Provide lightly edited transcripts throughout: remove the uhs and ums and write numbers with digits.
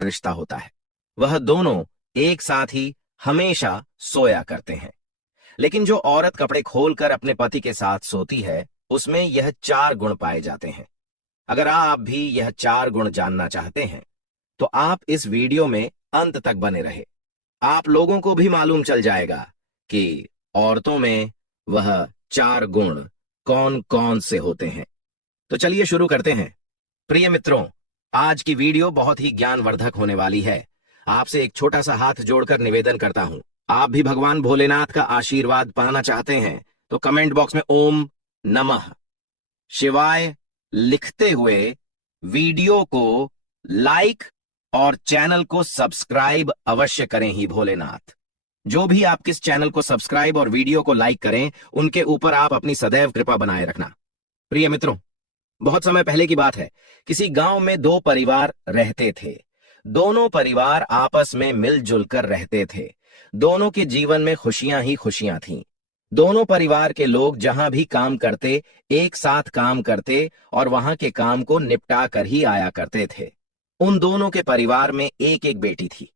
रिश्ता होता है। वह दोनों एक साथ ही हमेशा सोया करते हैं। लेकिन जो औरत कपड़े खोलकर अपने पति के साथ सोती है, उसमें यह 4 गुण पाए जाते हैं। अगर आप भी यह 4 गुण जानना चाहते हैं तो आप इस वीडियो में अंत तक बने रहे। आप लोगों को भी मालूम चल जाएगा कि औरतों में वह 4 गुण कौन कौन से होते हैं। तो चलिए शुरू करते हैं। प्रिय मित्रों, आज की वीडियो बहुत ही ज्ञानवर्धक होने वाली है। आपसे एक छोटा सा हाथ जोड़कर निवेदन करता हूं, आप भी भगवान भोलेनाथ का आशीर्वाद पाना चाहते हैं तो कमेंट बॉक्स में ओम नमः शिवाय लिखते हुए वीडियो को लाइक और चैनल को सब्सक्राइब अवश्य करें ही भोलेनाथ। जो भी आप किस चैनल को सब्सक्राइब और वीडियो को लाइक करें, उनके ऊपर आप अपनी सदैव कृपा बनाए रखना। प्रिय मित्रों, बहुत समय पहले की बात है। किसी गांव में 2 परिवार रहते थे। दोनों परिवार आपस में मिलजुल कर रहते थे। दोनों के जीवन में खुशियां ही खुशियां थीं। दोनों परिवार के लोग जहां भी काम करते, एक साथ काम करते और वहां के काम को निपटा कर ही आया करते थे। उन दोनों के परिवार में एक एक बेटी थी,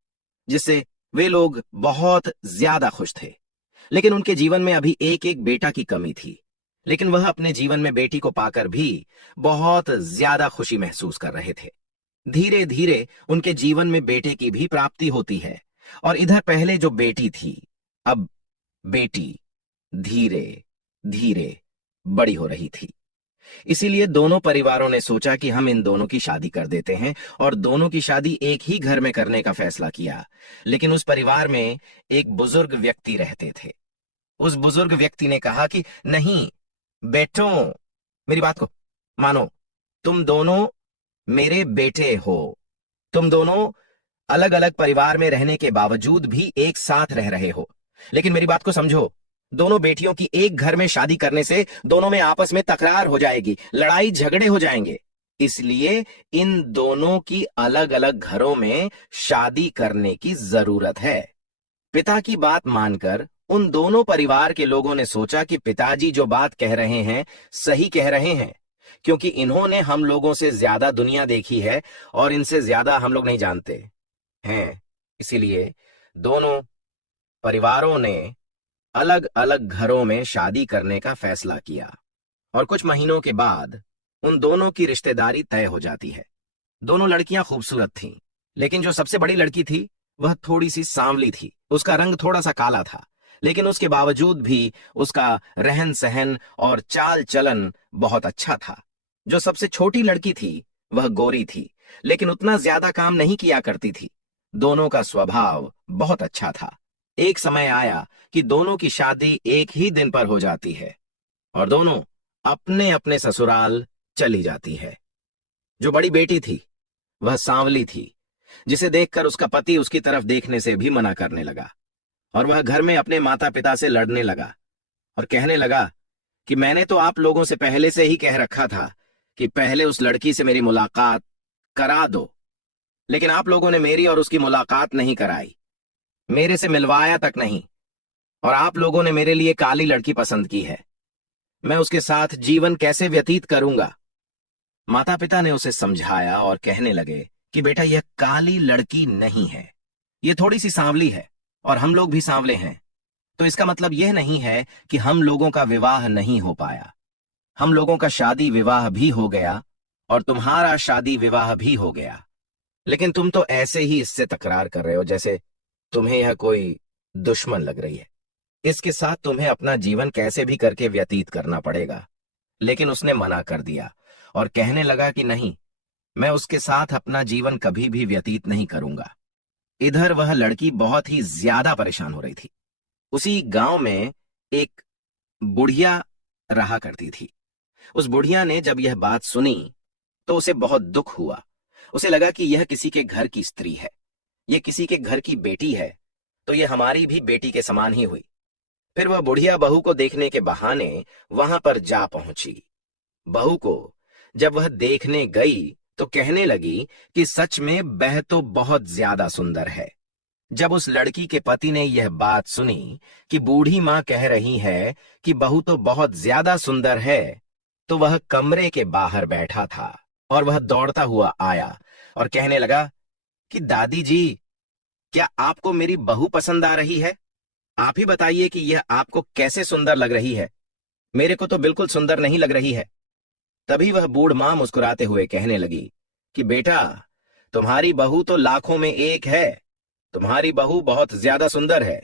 जिससे वे लोग बहुत ज्यादा खुश थे। लेकिन उनके जीवन में अभी एक एक बेटा की कमी थी। लेकिन वह अपने जीवन में बेटी को पाकर भी बहुत ज्यादा खुशी महसूस कर रहे थे। धीरे धीरे उनके जीवन में बेटे की भी प्राप्ति होती है। और इधर पहले जो बेटी थी, अब बेटी धीरे धीरे बड़ी हो रही थी। इसीलिए दोनों परिवारों ने सोचा कि हम इन दोनों की शादी कर देते हैं और दोनों की शादी एक ही घर में करने का फैसला किया। लेकिन उस परिवार में एक बुजुर्ग व्यक्ति रहते थे। उस बुजुर्ग व्यक्ति ने कहा कि नहीं बेटों, मेरी बात को मानो। तुम दोनों मेरे बेटे हो। तुम दोनों अलग अलग परिवार में रहने के बावजूद भी एक साथ रह रहे हो। लेकिन मेरी बात को समझो, दोनों बेटियों की एक घर में शादी करने से दोनों में आपस में तकरार हो जाएगी, लड़ाई झगड़े हो जाएंगे। इसलिए इन दोनों की अलग अलग घरों में शादी करने की जरूरत है। पिता की बात मानकर उन दोनों परिवार के लोगों ने सोचा कि पिताजी जो बात कह रहे हैं सही कह रहे हैं, क्योंकि इन्होंने हम लोगों से ज्यादा दुनिया देखी है और इनसे ज्यादा हम लोग नहीं जानते हैं। इसीलिए दोनों परिवारों ने अलग अलग घरों में शादी करने का फैसला किया। और कुछ महीनों के बाद उन दोनों की रिश्तेदारी तय हो जाती है। दोनों लड़कियां खूबसूरत थीं, लेकिन जो सबसे बड़ी लड़की थी वह थोड़ी सी सांवली थी। उसका रंग थोड़ा सा काला था, लेकिन उसके बावजूद भी उसका रहन सहन और चाल चलन बहुत अच्छा था। जो सबसे छोटी लड़की थी वह गोरी थी, लेकिन उतना ज्यादा काम नहीं किया करती थी। दोनों का स्वभाव बहुत अच्छा था। एक समय आया कि दोनों की शादी एक ही दिन पर हो जाती है और दोनों अपने अपने ससुराल चली जाती है। जो बड़ी बेटी थी वह सांवली थी, जिसे देखकर उसका पति उसकी तरफ देखने से भी मना करने लगा और वह घर में अपने माता पिता से लड़ने लगा और कहने लगा कि मैंने तो आप लोगों से पहले से ही कह रखा था कि पहले उस लड़की से मेरी मुलाकात करा दो, लेकिन आप लोगों ने मेरी और उसकी मुलाकात नहीं कराई, मेरे से मिलवाया तक नहीं, और आप लोगों ने मेरे लिए काली लड़की पसंद की है। मैं उसके साथ जीवन कैसे व्यतीत करूंगा। माता पिता ने उसे समझाया और कहने लगे कि बेटा, यह काली लड़की नहीं है, यह थोड़ी सी सांवली है और हम लोग भी सांवले हैं। तो इसका मतलब यह नहीं है कि हम लोगों का विवाह नहीं हो पाया। हम लोगों का शादी विवाह भी हो गया और तुम्हारा शादी विवाह भी हो गया। लेकिन तुम तो ऐसे ही इससे तकरार कर रहे हो जैसे तुम्हें यह कोई दुश्मन लग रही है। इसके साथ तुम्हें अपना जीवन कैसे भी करके व्यतीत करना पड़ेगा। लेकिन उसने मना कर दिया और कहने लगा कि नहीं, मैं उसके साथ अपना जीवन कभी भी व्यतीत नहीं करूंगा। इधर वह लड़की बहुत ही ज्यादा परेशान हो रही थी। उसी गांव में एक बुढ़िया रहा करती थी। उस बुढ़िया ने जब यह बात सुनी तो उसे बहुत दुख हुआ। उसे लगा कि यह किसी के घर की स्त्री है, यह किसी के घर की बेटी है, तो यह हमारी भी बेटी के समान ही हुई। फिर वह बुढ़िया बहू को देखने के बहाने वहां पर जा पहुंची। बहू को जब वह देखने गई तो कहने लगी कि सच में बह तो बहुत ज्यादा सुंदर है। जब उस लड़की के पति ने यह बात सुनी कि बूढ़ी मां कह रही है कि बहू तो बहुत ज्यादा सुंदर है, तो वह कमरे के बाहर बैठा था और वह दौड़ता हुआ आया और कहने लगा कि दादी जी, क्या आपको मेरी बहू पसंद आ रही है? आप ही बताइए कि यह आपको कैसे सुंदर लग रही है। मेरे को तो बिल्कुल सुंदर नहीं लग रही है। तभी वह बूढ़ मां मुस्कुराते हुए कहने लगी कि बेटा, तुम्हारी बहू तो लाखों में एक है। तुम्हारी बहू बहुत ज्यादा सुंदर है।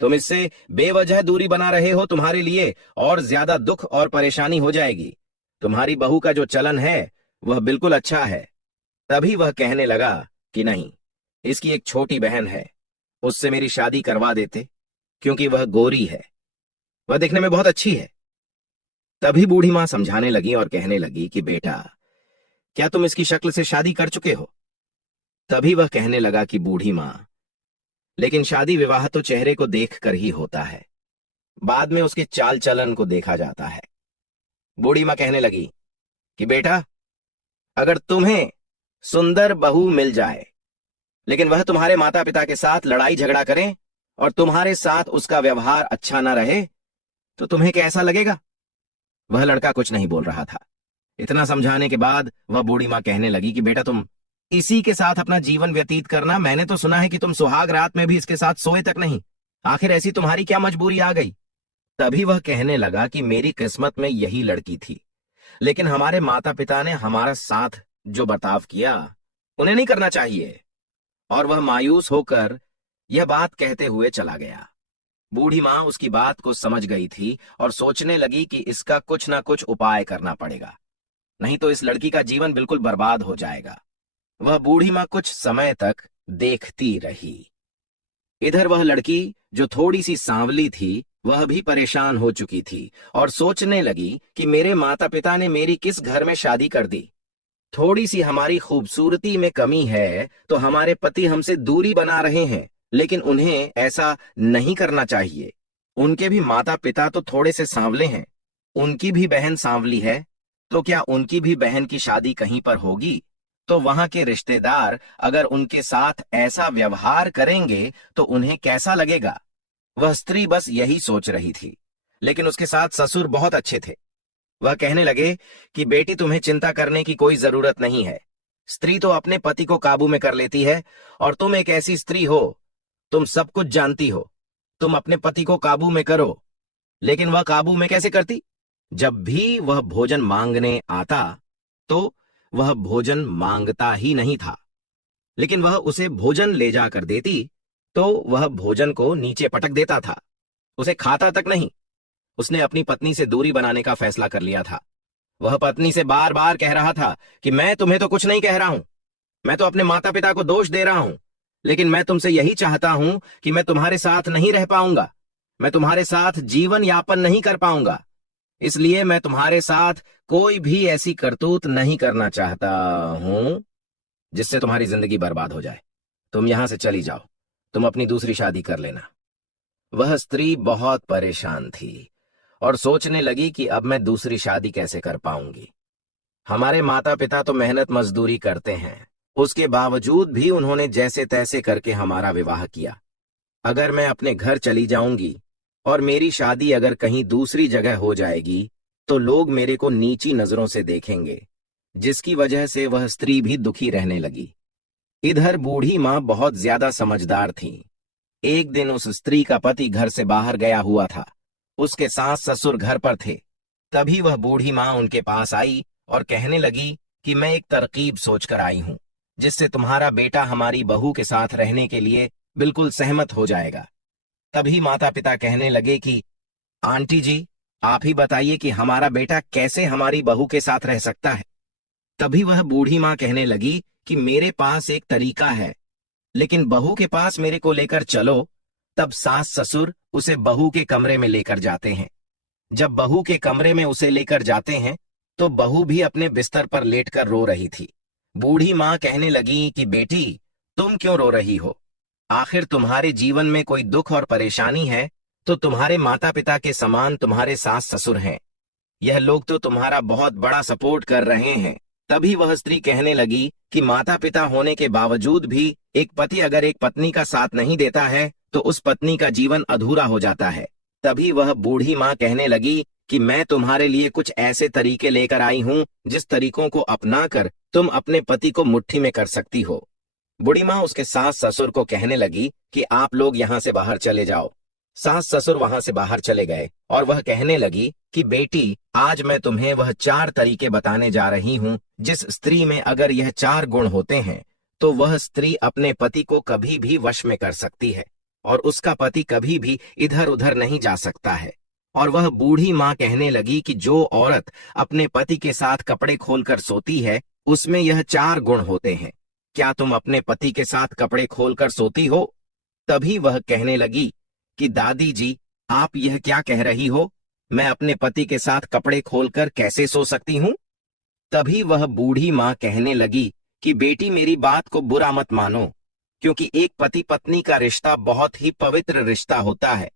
तुम इससे बेवजह दूरी बना रहे हो, तुम्हारे लिए और ज्यादा दुख और परेशानी हो जाएगी। तुम्हारी बहू का जो चलन है वह बिल्कुल अच्छा है। तभी वह कहने लगा कि नहीं, इसकी एक छोटी बहन है, उससे मेरी शादी करवा देते, क्योंकि वह गोरी है, वह देखने में बहुत अच्छी है। तभी बूढ़ी मां समझाने लगी और कहने लगी कि बेटा, क्या तुम इसकी शक्ल से शादी कर चुके हो? तभी वह कहने लगा कि बूढ़ी मां, लेकिन शादी विवाह तो चेहरे को देख कर ही होता है, बाद में उसके चाल चलन को देखा जाता है। बूढ़ी मां कहने लगी कि बेटा, अगर तुम्हें सुंदर बहू मिल जाए, लेकिन वह तुम्हारे माता पिता के साथ लड़ाई झगड़ा करे और तुम्हारे साथ उसका व्यवहार अच्छा ना रहे, तो तुम्हें कैसा लगेगा? वह लड़का कुछ नहीं बोल रहा था। इतना समझाने के बाद वह बूढ़ी मां कहने लगी कि बेटा, तुम इसी के साथ अपना जीवन व्यतीत करना। मैंने तो सुना है कि तुम सुहाग रात में भी इसके साथ सोए तक नहीं। आखिर ऐसी तुम्हारी क्या मजबूरी आ गई? तभी वह कहने लगा कि मेरी किस्मत में यही लड़की थी, लेकिन हमारे माता पिता ने हमारा साथ जो बर्ताव किया, उन्हें नहीं करना चाहिए। और वह मायूस होकर यह बात कहते हुए चला गया। बूढ़ी मां उसकी बात को समझ गई थी और सोचने लगी कि इसका कुछ ना कुछ उपाय करना पड़ेगा, नहीं तो इस लड़की का जीवन बिल्कुल बर्बाद हो जाएगा। वह बूढ़ी मां कुछ समय तक देखती रही। इधर वह लड़की जो थोड़ी सी सांवली थी, वह भी परेशान हो चुकी थी और सोचने लगी कि मेरे माता पिता ने मेरी किस घर में शादी कर दी। थोड़ी सी हमारी खूबसूरती में कमी है तो हमारे पति हमसे दूरी बना रहे हैं, लेकिन उन्हें ऐसा नहीं करना चाहिए। उनके भी माता पिता तो थोड़े से सांवले हैं, उनकी भी बहन सांवली है, तो क्या उनकी भी बहन की शादी कहीं पर होगी? तो वहां के रिश्तेदार अगर उनके साथ ऐसा व्यवहार करेंगे तो उन्हें कैसा लगेगा? वह स्त्री बस यही सोच रही थी, लेकिन उसके साथ ससुर बहुत अच्छे थे। वह कहने लगे कि बेटी, तुम्हें चिंता करने की कोई जरूरत नहीं है। स्त्री तो अपने पति को काबू में कर लेती है, और तुम एक ऐसी स्त्री हो, तुम सब कुछ जानती हो। तुम अपने पति को काबू में करो। लेकिन वह काबू में कैसे करती? जब भी वह भोजन मांगने आता तो वह भोजन मांगता ही नहीं था, लेकिन वह उसे भोजन ले जाकर देती तो वह भोजन को नीचे पटक देता था, उसे खाता तक नहीं। उसने अपनी पत्नी से दूरी बनाने का फैसला कर लिया था। वह पत्नी से बार बार कह रहा था कि मैं तुम्हें तो कुछ नहीं कह रहा हूं, मैं तो अपने माता पिता को दोष दे रहा हूं, लेकिन मैं तुमसे यही चाहता हूं कि मैं तुम्हारे साथ नहीं रह पाऊंगा, मैं तुम्हारे साथ जीवन यापन नहीं कर पाऊंगा, इसलिए मैं तुम्हारे साथ कोई भी ऐसी करतूत नहीं करना चाहता हूं जिससे तुम्हारी जिंदगी बर्बाद हो जाए। तुम यहां से चली जाओ, तुम अपनी दूसरी शादी कर लेना। वह स्त्री बहुत परेशान थी और सोचने लगी कि अब मैं दूसरी शादी कैसे कर पाऊंगी। हमारे माता पिता तो मेहनत मजदूरी करते हैं, उसके बावजूद भी उन्होंने जैसे तैसे करके हमारा विवाह किया। अगर मैं अपने घर चली जाऊंगी और मेरी शादी अगर कहीं दूसरी जगह हो जाएगी तो लोग मेरे को नीची नजरों से देखेंगे, जिसकी वजह से वह स्त्री भी दुखी रहने लगी। इधर बूढ़ी मां बहुत ज्यादा समझदार थी। एक दिन उस स्त्री का पति घर से बाहर गया हुआ था, उसके सास ससुर घर पर थे। तभी वह बूढ़ी मां उनके पास आई और कहने लगी कि मैं एक तरकीब सोचकर आई हूं, जिससे तुम्हारा बेटा हमारी बहू के साथ रहने के लिए बिल्कुल सहमत हो जाएगा। तभी माता पिता कहने लगे कि आंटी जी, आप ही बताइए कि हमारा बेटा कैसे हमारी बहू के साथ रह सकता है। तभी वह बूढ़ी मां कहने लगी कि मेरे पास एक तरीका है, लेकिन बहू के पास मेरे को लेकर चलो। तब सास ससुर उसे बहू के कमरे में लेकर जाते हैं। जब बहू के कमरे में उसे लेकर जाते हैं तो बहू भी अपने बिस्तर पर लेटकर रो रही थी। बूढ़ी मां कहने लगी कि बेटी, तुम क्यों रो रही हो? आखिर तुम्हारे जीवन में कोई दुख और परेशानी है तो तुम्हारे माता पिता के समान तुम्हारे सास ससुर हैं। यह लोग तो तुम्हारा बहुत बड़ा सपोर्ट कर रहे हैं। तभी वह स्त्री कहने लगी कि माता पिता होने के बावजूद भी एक पति अगर एक पत्नी का साथ नहीं देता है तो उस पत्नी का जीवन अधूरा हो जाता है। तभी वह बूढ़ी मां कहने लगी कि मैं तुम्हारे लिए कुछ ऐसे तरीके लेकर आई हूं जिस तरीकों को अपनाकर तुम अपने पति को मुट्ठी में कर सकती हो। बूढ़ी माँ उसके सास ससुर को कहने लगी कि आप लोग यहाँ से बाहर चले जाओ। सास ससुर वहां से बाहर चले गए और वह कहने लगी कि बेटी, आज मैं तुम्हें वह 4 तरीके बताने जा रही हूँ जिस स्त्री में अगर यह 4 गुण होते हैं तो वह स्त्री अपने पति को कभी भी वश में कर सकती है और उसका पति कभी भी इधर उधर नहीं जा सकता है। और वह बूढ़ी माँ कहने लगी कि जो औरत अपने पति के साथ कपड़े खोलकर सोती है उसमें यह 4 गुण होते हैं। क्या तुम अपने पति के साथ कपड़े खोलकर सोती हो? तभी वह कहने लगी कि दादी जी, आप यह क्या कह रही हो? मैं अपने पति के साथ कपड़े खोलकर कैसे सो सकती हूँ? तभी वह बूढ़ी माँ कहने लगी कि बेटी, मेरी बात को बुरा मत मानो, क्योंकि एक पति पत्नी का रिश्ता बहुत ही पवित्र रिश्ता होता है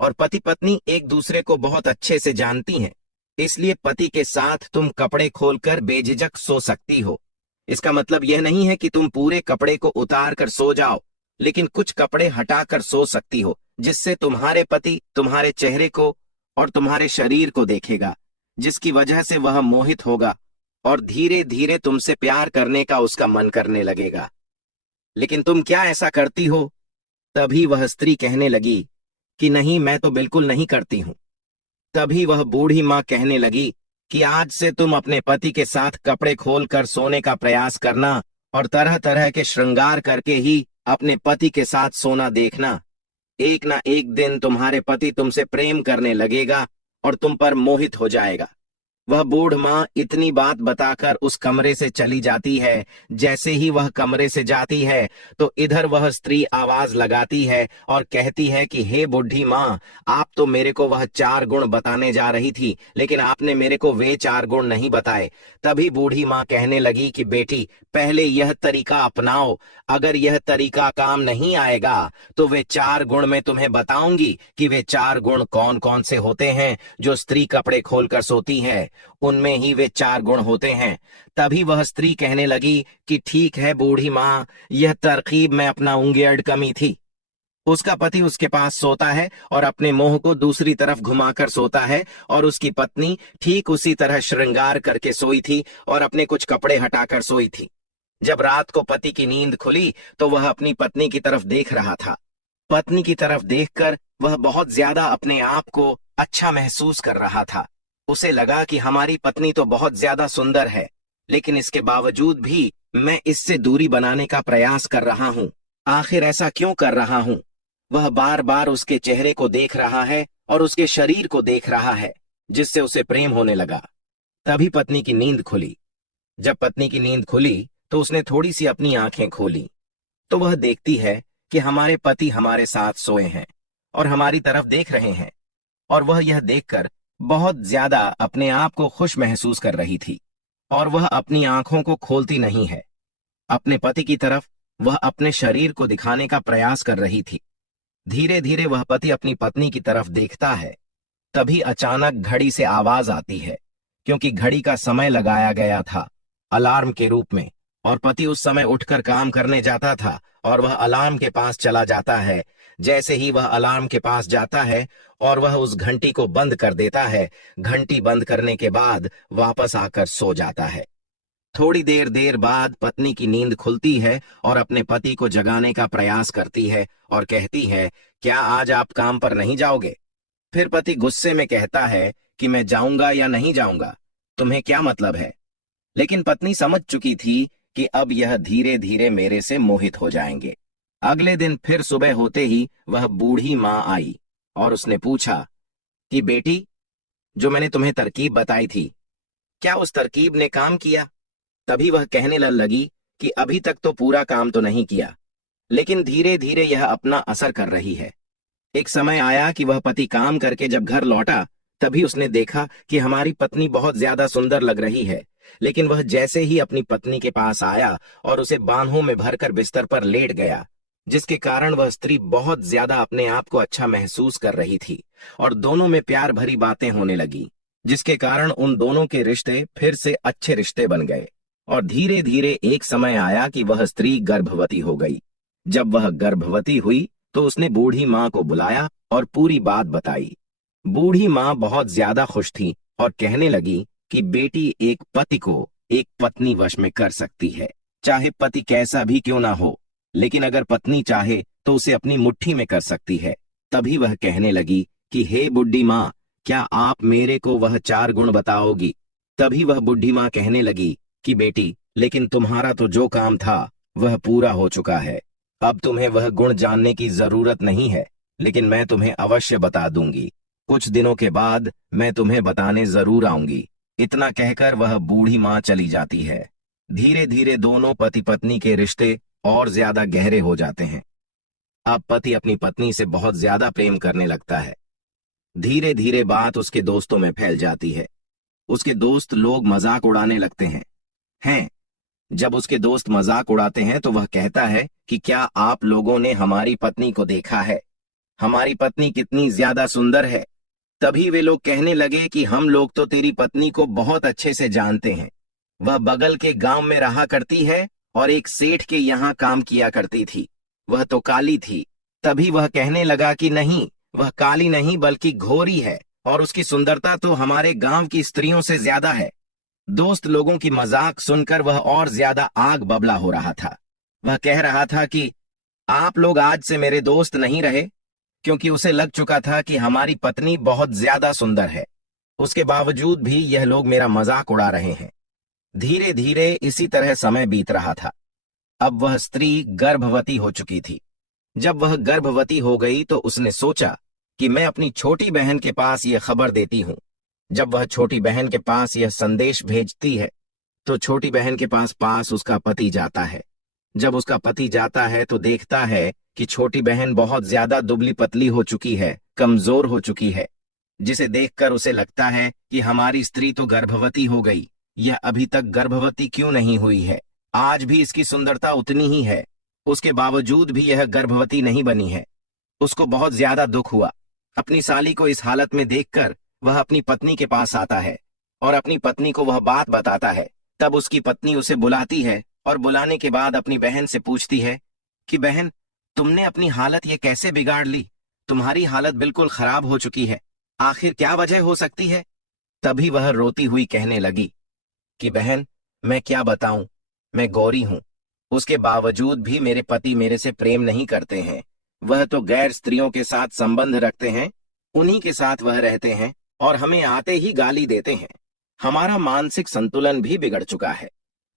और पति पत्नी एक दूसरे को बहुत अच्छे से जानती हैं। इसलिए पति के साथ तुम कपड़े खोलकर बेझिझक सो सकती हो। इसका मतलब यह नहीं है कि तुम पूरे कपड़े को उतार कर सो जाओ, लेकिन कुछ कपड़े हटाकर सो सकती हो, जिससे तुम्हारे पति तुम्हारे चेहरे को और तुम्हारे शरीर को देखेगा, जिसकी वजह से वह मोहित होगा और धीरे धीरे तुमसे प्यार करने का उसका मन करने लगेगा। लेकिन तुम क्या ऐसा करती हो? तभी वह स्त्री कहने लगी कि नहीं, मैं तो बिल्कुल नहीं करती हूं। तभी वह बूढ़ी माँ कहने लगी कि आज से तुम अपने पति के साथ कपड़े खोलकर सोने का प्रयास करना और तरह तरह के श्रृंगार करके ही अपने पति के साथ सोना देखना। एक ना एक दिन तुम्हारे पति तुमसे प्रेम करने लगेगा और तुम पर मोहित हो जाएगा। वह बूढ़ माँ इतनी बात बताकर उस कमरे से चली जाती है। जैसे ही वह कमरे से जाती है तो इधर वह स्त्री आवाज लगाती है और कहती है कि हे बूढ़ी माँ, आप तो मेरे को वह 4 गुण बताने जा रही थी, लेकिन आपने मेरे को वे 4 गुण नहीं बताए। तभी बूढ़ी माँ कहने लगी कि बेटी, पहले यह तरीका अपनाओ। अगर यह तरीका काम नहीं आएगा तो वे 4 गुण मैं तुम्हें बताऊंगी कि वे 4 गुण कौन कौन से होते हैं। जो स्त्री कपड़े खोलकर सोती है उनमें ही वे 4 गुण होते हैं। तभी वह स्त्री कहने लगी कि ठीक है बूढ़ी माँ, यह तरकीब मैं अपनाऊंगी। अड़कमी थी। उसका पति उसके पास सोता है और अपने मुंह को दूसरी तरफ घुमाकर सोता है और उसकी पत्नी ठीक उसी तरह श्रृंगार करके सोई थी और अपने कुछ कपड़े हटाकर सोई थी। जब रात को पति की नींद खुली तो वह अपनी पत्नी की तरफ देख रहा था। पत्नी की तरफ देखकर वह बहुत ज्यादा अपने आप को अच्छा महसूस कर रहा था। उसे लगा कि हमारी पत्नी तो बहुत ज्यादा सुंदर है, लेकिन इसके बावजूद भी मैं इससे दूरी बनाने का प्रयास कर रहा हूँ। आखिर ऐसा क्यों कर रहा हूँ? वह बार बार उसके चेहरे को देख रहा है और उसके शरीर को देख रहा है, जिससे उसे प्रेम होने लगा। तभी पत्नी की नींद खुली। जब पत्नी की नींद खुली तो उसने थोड़ी सी अपनी आंखें खोली तो वह देखती है कि हमारे पति हमारे साथ सोए हैं और हमारी तरफ देख रहे हैं, और वह यह देखकर बहुत ज्यादा अपने आप को खुश महसूस कर रही थी और वह अपनी आंखों को खोलती नहीं है। अपने पति की तरफ वह अपने शरीर को दिखाने का प्रयास कर रही थी। धीरे धीरे वह पति अपनी पत्नी की तरफ देखता है। तभी अचानक घड़ी से आवाज आती है, क्योंकि घड़ी का समय लगाया गया था अलार्म के रूप में, और पति उस समय उठकर काम करने जाता था और वह अलार्म के पास चला जाता है। जैसे ही वह अलार्म के पास जाता है और वह उस घंटी को बंद कर देता है, घंटी बंद करने के बाद वापस आकर सो जाता है। थोड़ी देर बाद पत्नी की नींद खुलती है और अपने पति को जगाने का प्रयास करती है और कहती है, क्या आज आप काम पर नहीं जाओगे? फिर पति गुस्से में कहता है कि मैं जाऊंगा या नहीं जाऊंगा, तुम्हें क्या मतलब है? लेकिन पत्नी समझ चुकी थी कि अब यह धीरे धीरे मेरे से मोहित हो जाएंगे। अगले दिन फिर सुबह होते ही वह बूढ़ी माँ आई और उसने पूछा कि बेटी, जो मैंने तुम्हें तरकीब बताई थी, क्या उस तरकीब ने काम किया? तभी वह कहने लगी कि अभी तक तो पूरा काम तो नहीं किया, लेकिन धीरे धीरे यह अपना असर कर रही है। एक समय आया कि वह पति काम करके जब घर लौटा, तभी उसने देखा कि हमारी पत्नी बहुत ज्यादा सुंदर लग रही है। लेकिन वह जैसे ही अपनी पत्नी के पास आया और उसे बाहों में भरकर बिस्तर पर लेट गया, जिसके कारण वह स्त्री बहुत ज्यादा अपने आप को अच्छा महसूस कर रही थी और दोनों में प्यार भरी बातें होने लगी, जिसके कारण उन दोनों के रिश्ते फिर से अच्छे रिश्ते बन गए। और धीरे धीरे एक समय आया कि वह स्त्री गर्भवती हो गई। जब वह गर्भवती हुई तो उसने बूढ़ी माँ को बुलाया और पूरी बात बताई। बूढ़ी माँ बहुत ज्यादा खुश थी और कहने लगी कि बेटी, एक पति को एक पत्नी वश में कर सकती है, चाहे पति कैसा भी क्यों ना हो। लेकिन अगर पत्नी चाहे तो उसे अपनी मुट्ठी में कर सकती है। तभी वह कहने लगी कि हे बुढ़ी माँ, क्या आप मेरे को वह 4 गुण बताओगी? तभी वह बुढ़ी माँ कहने लगी कि बेटी, लेकिन तुम्हारा तो जो काम था वह पूरा हो चुका है। अब तुम्हें वह गुण जानने की जरूरत नहीं है, लेकिन मैं तुम्हें अवश्य बता दूंगी। कुछ दिनों के बाद मैं तुम्हें बताने जरूर आऊंगी। इतना कहकर वह बूढ़ी माँ चली जाती है। धीरे धीरे दोनों पति पत्नी के रिश्ते और ज्यादा गहरे हो जाते हैं। अब पति अपनी पत्नी से बहुत ज्यादा प्रेम करने लगता है। धीरे धीरे बात उसके दोस्तों में फैल जाती है। उसके दोस्त लोग मजाक उड़ाने लगते हैं। जब उसके दोस्त मजाक उड़ाते हैं तो वह कहता है कि क्या आप लोगों ने हमारी पत्नी को देखा है? हमारी पत्नी कितनी ज्यादा सुंदर है। तभी वे लोग कहने लगे कि हम लोग तो तेरी पत्नी को बहुत अच्छे से जानते हैं। वह बगल के गांव में रहा करती है और एक सेठ के यहाँ काम किया करती थी। वह तो काली थी। तभी वह कहने लगा कि नहीं, वह काली नहीं बल्कि घोरी है, और उसकी सुंदरता तो हमारे गांव की स्त्रियों से ज्यादा है। दोस्त लोगों की मजाक सुनकर वह और ज्यादा आग बबला हो रहा था। वह कह रहा था कि आप लोग आज से मेरे दोस्त नहीं रहे, क्योंकि उसे लग चुका था कि हमारी पत्नी बहुत ज्यादा सुंदर है। उसके बावजूद भी यह लोग मेरा मजाक उड़ा रहे हैं। धीरे धीरे इसी तरह समय बीत रहा था। अब वह स्त्री गर्भवती हो चुकी थी। जब वह गर्भवती हो गई तो उसने सोचा कि मैं अपनी छोटी बहन के पास यह खबर देती हूँ। जब वह छोटी बहन के पास यह संदेश भेजती है तो छोटी बहन के पास उसका पति जाता है। जब उसका पति जाता है तो देखता है कि छोटी बहन बहुत ज्यादा दुबली पतली हो चुकी है, कमजोर हो चुकी है, जिसे देखकर उसे लगता है कि हमारी स्त्री तो गर्भवती हो गई, यह अभी तक गर्भवती क्यों नहीं हुई है? आज भी इसकी सुंदरता उतनी ही है, उसके बावजूद भी यह गर्भवती नहीं बनी है। उसको बहुत ज्यादा दुख हुआ। अपनी साली को इस हालत में देखकर वह अपनी पत्नी के पास आता है और अपनी पत्नी को वह बात बताता है। तब उसकी पत्नी उसे बुलाती है और बुलाने के बाद अपनी बहन से पूछती है कि बहन, तुमने अपनी हालत ये कैसे बिगाड़ ली? तुम्हारी हालत बिल्कुल खराब हो चुकी है। आखिर क्या वजह हो सकती है? तभी वह रोती हुई कहने लगी कि बहन, मैं क्या बताऊं, मैं गौरी हूं। उसके बावजूद भी मेरे पति मेरे से प्रेम नहीं करते हैं। वह तो गैर स्त्रियों के साथ संबंध रखते हैं, उन्हीं के साथ वह रहते हैं और हमें आते ही गाली देते हैं। हमारा मानसिक संतुलन भी बिगड़ चुका है।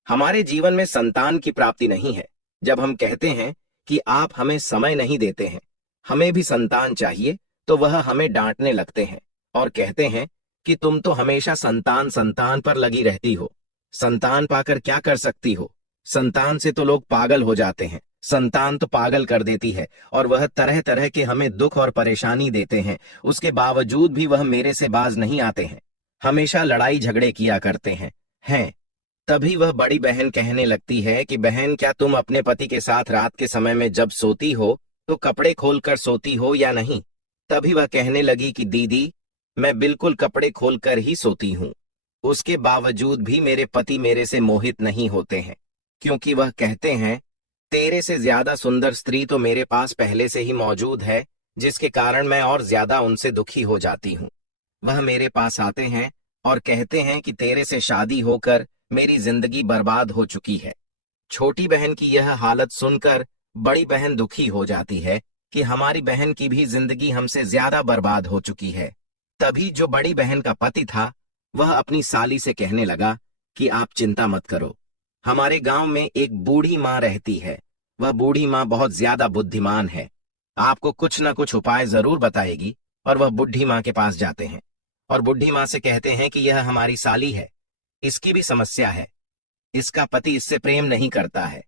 हमारे जीवन में संतान की प्राप्ति नहीं है। जब हम कहते हैं कि आप हमें समय नहीं देते हैं, हमें भी संतान चाहिए, तो वह हमें डांटने लगते हैं और कहते हैं कि तुम तो हमेशा संतान संतान पर लगी रहती हो। संतान पाकर क्या कर सकती हो? संतान से तो लोग पागल हो जाते हैं। संतान तो पागल कर देती है और वह तरह तरह के हमें दुख और परेशानी देते हैं। उसके बावजूद भी वह मेरे से बाज नहीं आते हैं, हमेशा लड़ाई झगड़े किया करते हैं। तभी वह बड़ी बहन कहने लगती है कि बहन, क्या तुम अपने पति के साथ रात के समय में जब सोती हो तो कपड़े खोलकर सोती हो या नहीं? तभी वह कहने लगी कि दीदी, मैं बिल्कुल कपड़े खोलकर ही सोती हूँ। उसके बावजूद भी मेरे पति मेरे से मोहित नहीं होते हैं, क्योंकि वह कहते हैं तेरे से ज्यादा सुंदर स्त्री तो मेरे पास पहले से ही मौजूद है, जिसके कारण मैं और ज्यादा उनसे दुखी हो जाती हूँ। वह मेरे पास आते हैं और कहते हैं कि तेरे से शादी होकर मेरी जिंदगी बर्बाद हो चुकी है। छोटी बहन की यह हालत सुनकर बड़ी बहन दुखी हो जाती है कि हमारी बहन की भी जिंदगी हमसे ज्यादा बर्बाद हो चुकी है। तभी जो बड़ी बहन का पति था वह अपनी साली से कहने लगा कि आप चिंता मत करो, हमारे गांव में एक बूढ़ी माँ रहती है। वह बूढ़ी माँ बहुत ज्यादा बुद्धिमान है, आपको कुछ न कुछ उपाय जरूर बताएगी। और वह बुढ़ी माँ के पास जाते हैं और बुढ़ी माँ से कहते हैं कि यह हमारी साली है, इसकी भी समस्या है। इसका पति इससे प्रेम नहीं करता है,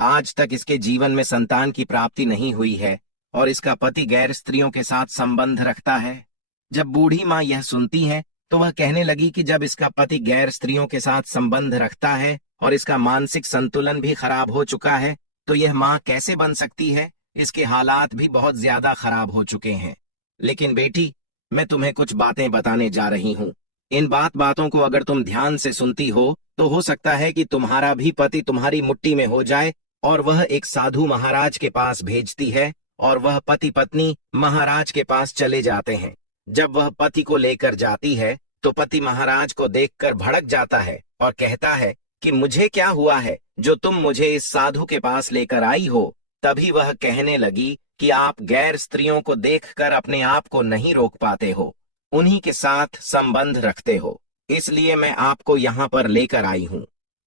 आज तक इसके जीवन में संतान की प्राप्ति नहीं हुई है और इसका पति गैर स्त्रियों के साथ संबंध रखता है। जब बूढ़ी माँ यह सुनती है तो वह कहने लगी कि जब इसका पति गैर स्त्रियों के साथ संबंध रखता है और इसका मानसिक संतुलन भी खराब हो चुका है तो यह माँ कैसे बन सकती है? इसके हालात भी बहुत ज्यादा खराब हो चुके हैं। लेकिन बेटी, मैं तुम्हें कुछ बातें बताने जा रही हूँ। इन बातों को अगर तुम ध्यान से सुनती हो तो सकता है कि तुम्हारा भी पति तुम्हारी मुट्ठी में हो जाए। और वह एक साधु महाराज के पास भेजती है और वह पति पत्नी महाराज के पास चले जाते हैं। जब वह पति को लेकर जाती है तो पति महाराज को देखकर भड़क जाता है और कहता है कि मुझे क्या हुआ है जो तुम मुझे इस साधु के पास लेकर आई हो? तभी वह कहने लगी कि आप गैर स्त्रियों को देखकर अपने आप को नहीं रोक पाते हो, उन्हीं के साथ संबंध रखते हो, इसलिए मैं आपको यहाँ पर लेकर आई हूँ।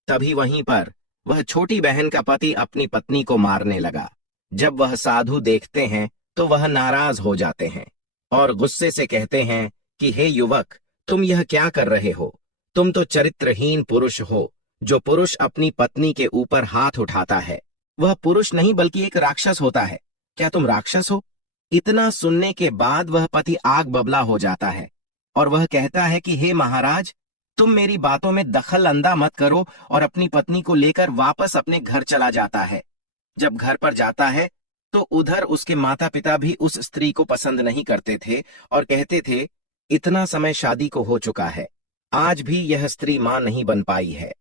तभी वहीं पर वह छोटी बहन का पति अपनी पत्नी को मारने लगा। जब वह साधु देखते हैं तो वह नाराज हो जाते हैं और गुस्से से कहते हैं कि हे युवक, तुम यह क्या कर रहे हो? तुम तो चरित्रहीन पुरुष हो। जो पुरुष अपनी पत्नी के ऊपर हाथ उठाता है वह पुरुष नहीं बल्कि एक राक्षस होता है। क्या तुम राक्षस हो? इतना सुनने के बाद वह पति आग बबला हो जाता है और वह कहता है कि हे महाराज, तुम मेरी बातों में दखल अंदा मत करो, और अपनी पत्नी को लेकर वापस अपने घर चला जाता है। जब घर पर जाता है तो उधर उसके माता पिता भी उस स्त्री को पसंद नहीं करते थे और कहते थे, इतना समय शादी को हो चुका है, आज भी यह स्त्री मां नहीं बन पाई है।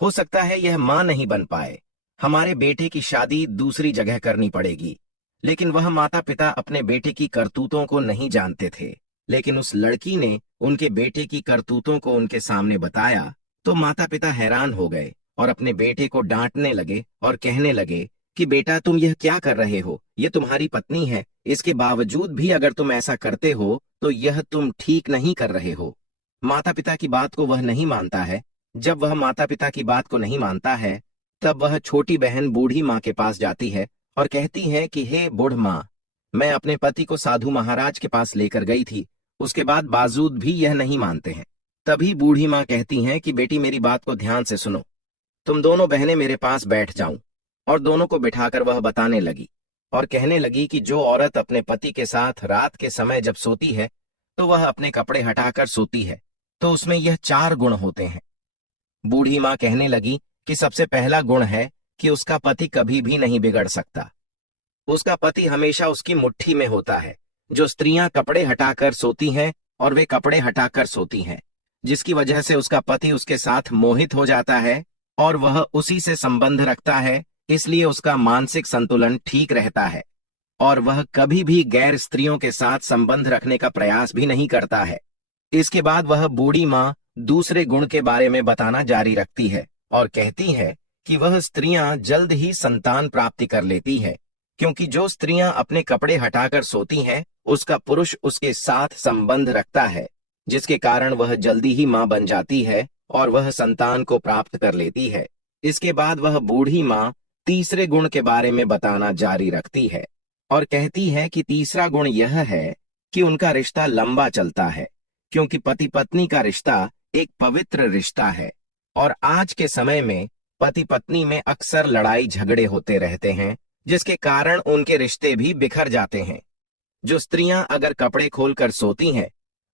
हो सकता है यह मां नहीं बन पाए, हमारे बेटे की शादी दूसरी जगह करनी पड़ेगी। लेकिन वह माता पिता अपने बेटे की करतूतों को नहीं जानते थे। लेकिन उस लड़की ने उनके बेटे की करतूतों को उनके सामने बताया तो माता पिता हैरान हो गए और अपने बेटे को डांटने लगे और कहने लगे कि बेटा, तुम यह क्या कर रहे हो? यह तुम्हारी पत्नी है, इसके बावजूद भी अगर तुम ऐसा करते हो तो यह तुम ठीक नहीं कर रहे हो। माता पिता की बात को वह नहीं मानता है। जब वह माता पिता की बात को नहीं मानता है तब वह छोटी बहन बूढ़ी माँ के पास जाती है और कहती है कि हे बूढ़ माँ, मैं अपने पति को साधु महाराज के पास लेकर गई थी, उसके बाद बावजूद भी यह नहीं मानते हैं। तभी बूढ़ी माँ कहती हैं कि बेटी, मेरी बात को ध्यान से सुनो, तुम दोनों बहनें मेरे पास बैठ जाऊं। और दोनों को बिठाकर वह बताने लगी और कहने लगी कि जो औरत अपने पति के साथ रात के समय जब सोती है तो वह अपने कपड़े हटाकर सोती है, तो उसमें यह 4 गुण होते हैं। बूढ़ी माँ कहने लगी कि सबसे पहला गुण है कि उसका पति कभी भी नहीं बिगड़ सकता। उसका पति हमेशा उसकी मुट्ठी में होता है। जो स्त्रियां कपड़े हटाकर सोती हैं और वे कपड़े हटाकर सोती हैं, जिसकी वजह से उसका पति उसके साथ मोहित हो जाता है और वह उसी से संबंध रखता है, इसलिए उसका मानसिक संतुलन ठीक रहता है और वह कभी भी गैर स्त्रियों के साथ संबंध रखने का प्रयास भी नहीं करता है। इसके बाद वह बूढ़ी माँ दूसरे गुण के बारे में बताना जारी रखती है और कहती है कि वह स्त्रियां जल्द ही संतान प्राप्ति कर लेती है, क्योंकि जो स्त्रियां अपने कपड़े हटाकर सोती हैं उसका पुरुष उसके साथ संबंध रखता है, जिसके कारण वह जल्दी ही मां बन जाती है और वह संतान को प्राप्त कर लेती है। इसके बाद वह बूढ़ी माँ तीसरे गुण के बारे में बताना जारी रखती है और कहती है कि तीसरा गुण यह है कि उनका रिश्ता लंबा चलता है, क्योंकि पति पत्नी का रिश्ता एक पवित्र रिश्ता है और आज के समय में पति पत्नी में अक्सर लड़ाई झगड़े होते रहते हैं, जिसके कारण उनके रिश्ते भी बिखर जाते हैं। जो स्त्रियां अगर कपड़े खोलकर सोती हैं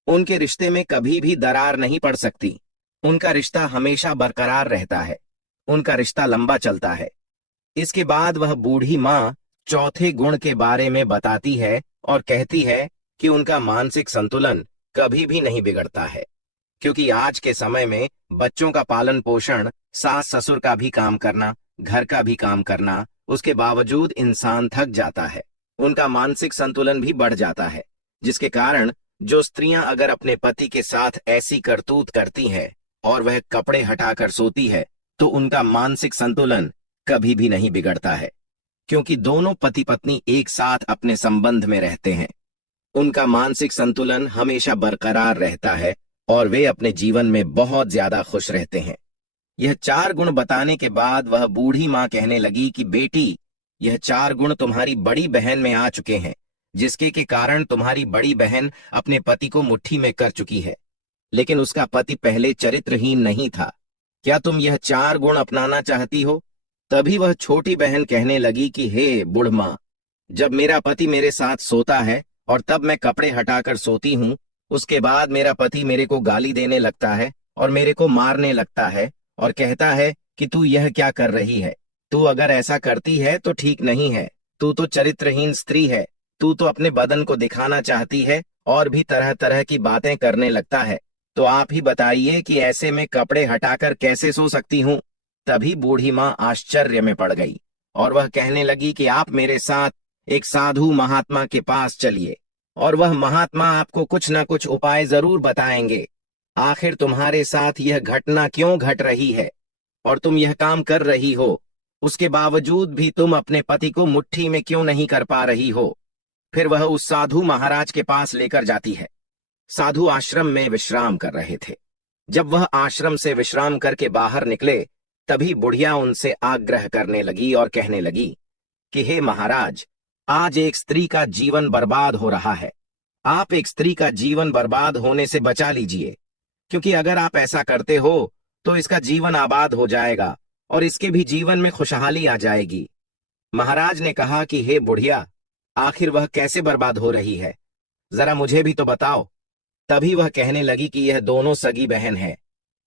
उनके रिश्ते में कभी भी दरार नहीं पड़ सकती, उनका रिश्ता हमेशा बरकरार रहता है, उनका रिश्ता लंबा चलता है। इसके बाद वह बूढ़ी माँ चौथे गुण के बारे में बताती है और कहती है कि उनका मानसिक संतुलन कभी भी नहीं बिगड़ता है, क्योंकि आज के समय में बच्चों का पालन पोषण, सास ससुर का भी काम करना, घर का भी काम करना, उसके बावजूद इंसान थक जाता है, उनका मानसिक संतुलन भी बढ़ जाता है, जिसके कारण जो स्त्रियां अगर अपने पति के साथ ऐसी करतूत करती हैं और वह कपड़े हटाकर सोती है तो उनका मानसिक संतुलन कभी भी नहीं बिगड़ता है, क्योंकि दोनों पति पत्नी एक साथ अपने संबंध में रहते हैं। उनका मानसिक संतुलन हमेशा बरकरार रहता है और वे अपने जीवन में बहुत ज्यादा खुश रहते हैं। यह 4 गुण बताने के बाद वह बूढ़ी माँ कहने लगी कि बेटी, यह 4 गुण तुम्हारी बड़ी बहन में आ चुके हैं, जिसके के कारण तुम्हारी बड़ी बहन अपने पति को मुट्ठी में कर चुकी है, लेकिन उसका पति पहले चरित्रहीन नहीं था। क्या तुम यह 4 गुण अपनाना चाहती हो? तभी वह छोटी बहन कहने लगी कि हे बूढ़ माँ, जब मेरा पति मेरे साथ सोता है और तब मैं कपड़े हटाकर सोती हूँ, उसके बाद मेरा पति मेरे को गाली देने लगता है और मेरे को मारने लगता है और कहता है कि तू यह क्या कर रही है, तू अगर ऐसा करती है तो ठीक नहीं है, तू तो चरित्रहीन स्त्री है, तू तो अपने बदन को दिखाना चाहती है और भी तरह तरह की बातें करने लगता है। तो आप ही बताइए कि ऐसे में कपड़े हटाकर कैसे सो सकती हूँ? तभी बूढ़ी माँ आश्चर्य में पड़ गई और वह कहने लगी कि आप मेरे साथ एक साधु महात्मा के पास चलिए और वह महात्मा आपको कुछ न कुछ उपाय जरूर बताएंगे। आखिर तुम्हारे साथ यह घटना क्यों घट रही है और तुम यह काम कर रही हो? उसके बावजूद भी तुम अपने पति को मुट्ठी में क्यों नहीं कर पा रही हो? फिर वह उस साधु महाराज के पास लेकर जाती है। साधु आश्रम में विश्राम कर रहे थे। जब वह आश्रम से विश्राम करके बाहर निकले, तभी बुढ़िया उनसे आग्रह करने लगी और कहने लगी कि हे महाराज, आज एक स्त्री का जीवन बर्बाद हो रहा है। आप एक स्त्री का जीवन बर्बाद होने से बचा लीजिए, क्योंकि अगर आप ऐसा करते हो तो इसका जीवन आबाद हो जाएगा और इसके भी जीवन में खुशहाली आ जाएगी। महाराज ने कहा कि हे बुढ़िया, आखिर वह कैसे बर्बाद हो रही है, जरा मुझे भी तो बताओ। तभी वह कहने लगी कि यह दोनों सगी बहन है।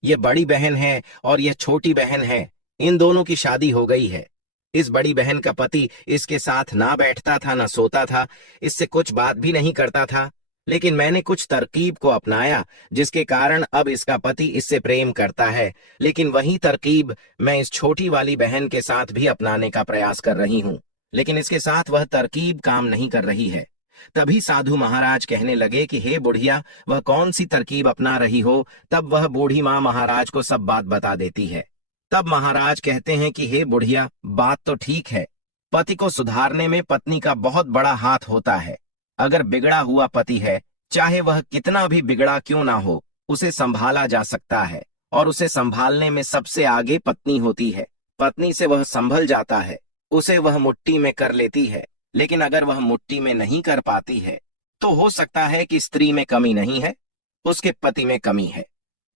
यह बड़ी बहन है और यह छोटी बहन है। इन दोनों की शादी हो गई है। इस बड़ी बहन का पति इसके साथ ना बैठता था ना सोता था, इससे कुछ बात भी नहीं करता था, लेकिन मैंने कुछ तरकीब को अपनाया जिसके कारण अब इसका पति इससे प्रेम करता है। लेकिन वही तरकीब मैं इस छोटी वाली बहन के साथ भी अपनाने का प्रयास कर रही हूँ, लेकिन इसके साथ वह तरकीब काम नहीं कर रही है। तभी साधु महाराज कहने लगे कि हे बुढ़िया, वह कौन सी तरकीब अपना रही हो? तब वह बूढ़ी माँ महाराज को सब बात बता देती है। तब महाराज कहते हैं कि हे बुढ़िया, बात तो ठीक है, पति को सुधारने में पत्नी का बहुत बड़ा हाथ होता है। अगर बिगड़ा हुआ पति है, चाहे वह कितना भी बिगड़ा क्यों ना हो, उसे संभाला जा सकता है और उसे संभालने में सबसे आगे पत्नी होती है। पत्नी से वह संभल जाता है, उसे वह मुट्ठी में कर लेती है। लेकिन अगर वह मुट्ठी में नहीं कर पाती है, तो हो सकता है कि स्त्री में कमी नहीं है, उसके पति में कमी है।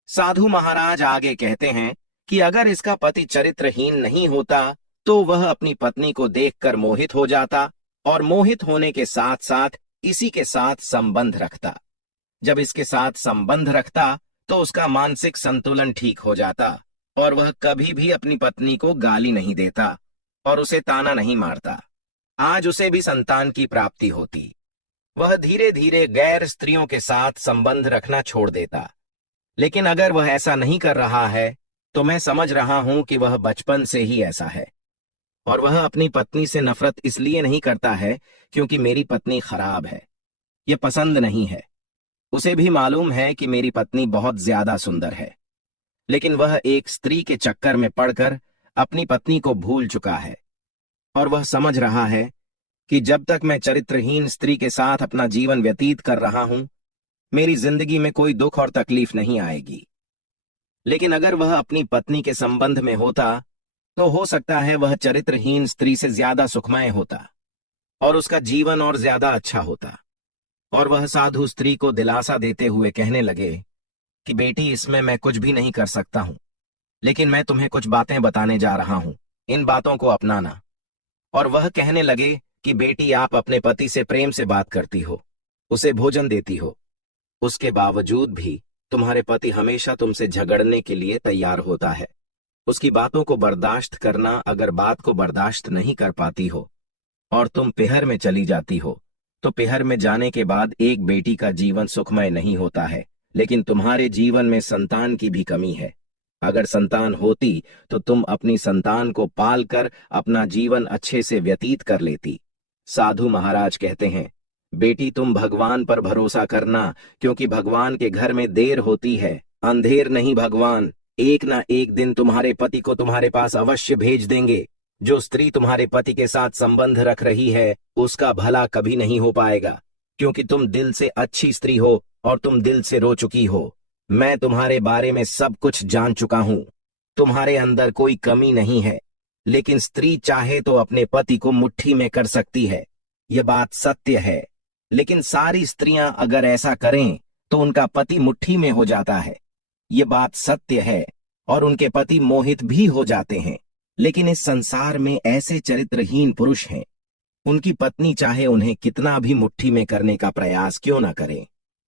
साधु महाराज आगे कहते हैं कि अगर इसका पति चरित्रहीन नहीं होता तो वह अपनी पत्नी को देखकर मोहित हो जाता और मोहित होने के साथ साथ इसी के साथ संबंध रखता। जब इसके साथ संबंध रखता तो उसका मानसिक संतुलन ठीक हो जाता और वह कभी भी अपनी पत्नी को गाली नहीं देता और उसे ताना नहीं मारता। आज उसे भी संतान की प्राप्ति होती। वह धीरे धीरे गैर स्त्रियों के साथ संबंध रखना छोड़ देता। लेकिन अगर वह ऐसा नहीं कर रहा है तो मैं समझ रहा हूं कि वह बचपन से ही ऐसा है और वह अपनी पत्नी से नफरत इसलिए नहीं करता है क्योंकि मेरी पत्नी खराब है, यह पसंद नहीं है। उसे भी मालूम है कि मेरी पत्नी बहुत ज्यादा सुंदर है, लेकिन वह एक स्त्री के चक्कर में पड़कर अपनी पत्नी को भूल चुका है और वह समझ रहा है कि जब तक मैं चरित्रहीन स्त्री के साथ अपना जीवन व्यतीत कर रहा हूं, मेरी जिंदगी में कोई दुख और तकलीफ नहीं आएगी। लेकिन अगर वह अपनी पत्नी के संबंध में होता तो हो सकता है वह चरित्रहीन स्त्री से ज्यादा सुखमय होता और उसका जीवन और ज्यादा अच्छा होता। और वह साधु स्त्री को दिलासा देते हुए कहने लगे कि बेटी, इसमें मैं कुछ भी नहीं कर सकता हूं, लेकिन मैं तुम्हें कुछ बातें बताने जा रहा हूं, इन बातों को अपनाना। और वह कहने लगे कि बेटी, आप अपने पति से प्रेम से बात करती हो, उसे भोजन देती हो, उसके बावजूद भी तुम्हारे पति हमेशा तुमसे झगड़ने के लिए तैयार होता है। उसकी बातों को बर्दाश्त करना, अगर बात को बर्दाश्त नहीं कर पाती हो और तुम पिहर में चली जाती हो, तो पिहर में जाने के बाद एक बेटी का जीवन सुखमय नहीं होता है। लेकिन तुम्हारे जीवन में संतान की भी कमी है। अगर संतान होती तो तुम अपनी संतान को पाल कर अपना जीवन अच्छे से व्यतीत कर लेती। साधु महाराज कहते हैं, बेटी, तुम भगवान पर भरोसा करना, क्योंकि भगवान के घर में देर होती है, अंधेर नहीं। भगवान एक ना एक दिन तुम्हारे पति को तुम्हारे पास अवश्य भेज देंगे। जो स्त्री तुम्हारे पति के साथ संबंध रख रही है, उसका भला कभी नहीं हो पाएगा, क्योंकि तुम दिल से अच्छी स्त्री हो और तुम दिल से रो चुकी हो। मैं तुम्हारे बारे में सब कुछ जान चुका हूं। तुम्हारे अंदर कोई कमी नहीं है, लेकिन स्त्री चाहे तो अपने पति को मुट्ठी में कर सकती है, यह बात सत्य है। लेकिन सारी स्त्रियां अगर ऐसा करें तो उनका पति मुट्ठी में हो जाता है, यह बात सत्य है, और उनके पति मोहित भी हो जाते हैं। लेकिन इस संसार में ऐसे चरित्रहीन पुरुष हैं, उनकी पत्नी चाहे उन्हें कितना भी मुट्ठी में करने का प्रयास क्यों न करे,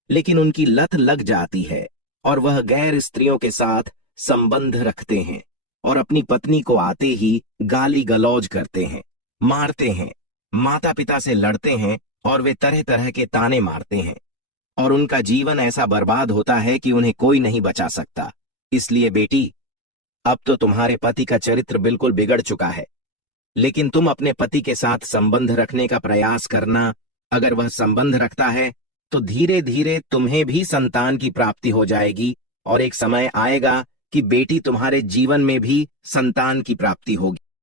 लेकिन उनकी लत लग जाती है और वह गैर स्त्रियों के साथ संबंध रखते हैं और अपनी पत्नी को आते ही गाली गलौज करते हैं, मारते हैं, माता पिता से लड़ते हैं और वे तरह तरह के ताने मारते हैं और उनका जीवन ऐसा बर्बाद होता है कि उन्हें कोई नहीं बचा सकता। इसलिए बेटी, अब तो तुम्हारे पति का चरित्र बिल्कुल बिगड़ चुका है, लेकिन तुम अपने पति के साथ संबंध रखने का प्रयास करना। अगर वह संबंध रखता है तो धीरे धीरे तुम्हें भी संतान की प्राप्ति हो जाएगी और एक समय आएगा कि बेटी, तुम्हारे जीवन में भी संतान की प्राप्ति होगी।